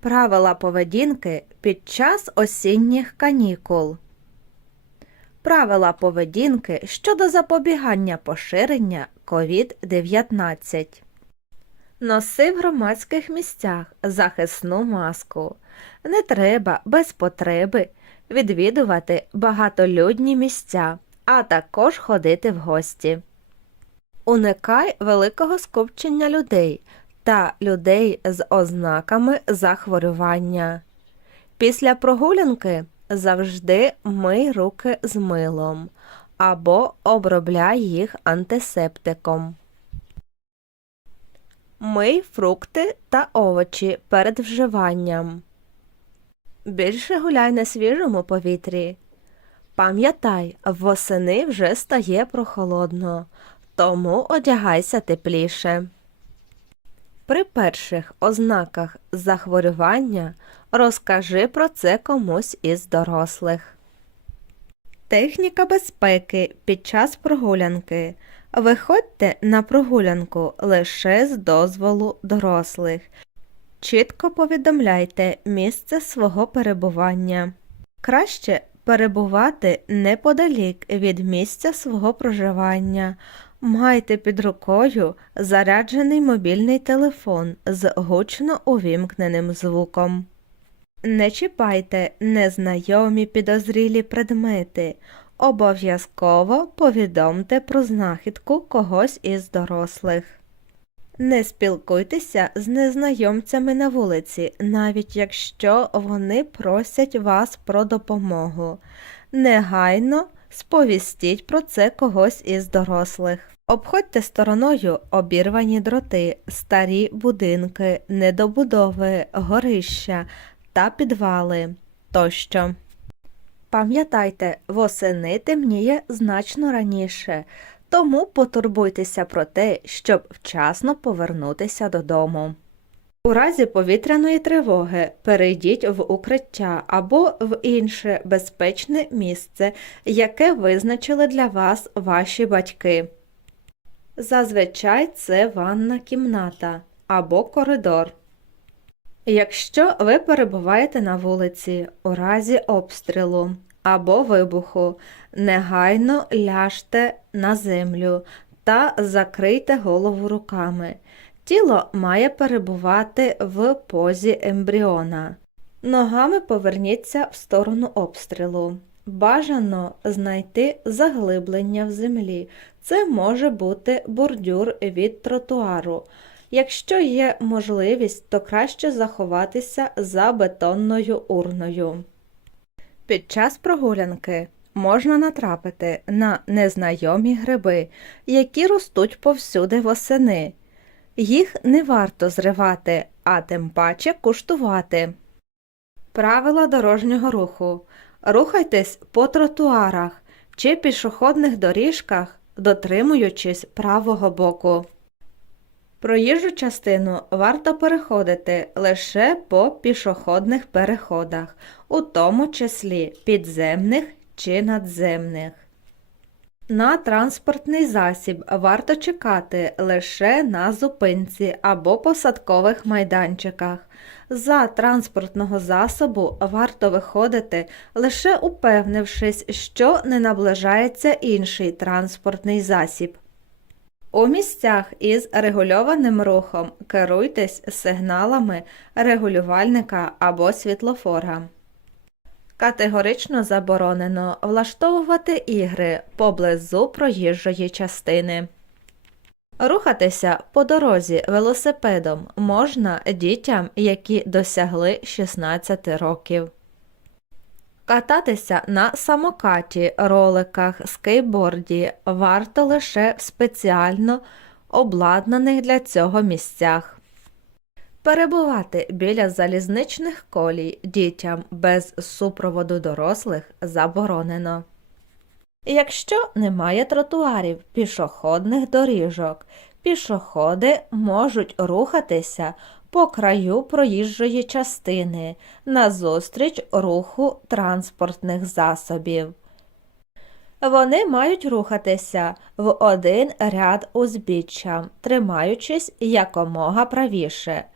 Правила поведінки під час осінніх канікул. Правила поведінки щодо запобігання поширення COVID-19. Носи в громадських місцях захисну маску. Не треба без потреби відвідувати багатолюдні місця, а також ходити в гості. Уникай великого скупчення людей та людей з ознаками захворювання. Після прогулянки завжди мий руки з милом або обробляй їх антисептиком. Мий фрукти та овочі перед вживанням. Більше гуляй на свіжому повітрі. Пам'ятай, восени вже стає прохолодно, тому одягайся тепліше. При перших ознаках захворювання розкажи про це комусь із дорослих. Техніка безпеки під час прогулянки. Виходьте на прогулянку лише з дозволу дорослих. Чітко повідомляйте місце свого перебування. Краще перебувати неподалік від місця свого проживання. Майте під рукою заряджений мобільний телефон з гучно увімкненим звуком. Не чіпайте незнайомі підозрілі предмети. Обов'язково повідомте про знахідку когось із дорослих. Не спілкуйтеся з незнайомцями на вулиці, навіть якщо вони просять вас про допомогу. Негайно сповістіть про це когось із дорослих. Обходьте стороною обірвані дроти, старі будинки, недобудови, горища та підвали тощо. Пам'ятайте, восени темніє значно раніше, тому потурбуйтеся про те, щоб вчасно повернутися додому. У разі повітряної тривоги перейдіть в укриття або в інше безпечне місце, яке визначили для вас ваші батьки. Зазвичай це ванна кімната або коридор. Якщо ви перебуваєте на вулиці у разі обстрілу або вибуху, негайно ляжте на землю та закрийте голову руками. Тіло має перебувати в позі ембріона. Ногами поверніться в сторону обстрілу. Бажано знайти заглиблення в землі. Це може бути бордюр від тротуару. Якщо є можливість, то краще заховатися за бетонною урною. Під час прогулянки можна натрапити на незнайомі гриби, які ростуть повсюди восени. Їх не варто зривати, а тим паче куштувати. Правила дорожнього руху. Рухайтесь по тротуарах чи пішохідних доріжках, дотримуючись правого боку. Проїжджу частину варто переходити лише по пішохідних переходах, у тому числі підземних чи надземних. На транспортний засіб варто чекати лише на зупинці або посадкових майданчиках. За транспортного засобу варто виходити лише упевнившись, що не наближається інший транспортний засіб. У місцях із регульованим рухом керуйтесь сигналами регулювальника або світлофора. Категорично заборонено влаштовувати ігри поблизу проїжджої частини. Рухатися по дорозі велосипедом можна дітям, які досягли 16 років. Кататися на самокаті, роликах, скейтборді варто лише в спеціально обладнаних для цього місцях. Перебувати біля залізничних колій дітям без супроводу дорослих заборонено. Якщо немає тротуарів, пішохідних доріжок, пішоходи можуть рухатися по краю проїжджої частини назустріч руху транспортних засобів. Вони мають рухатися в один ряд узбіччя, тримаючись якомога правіше –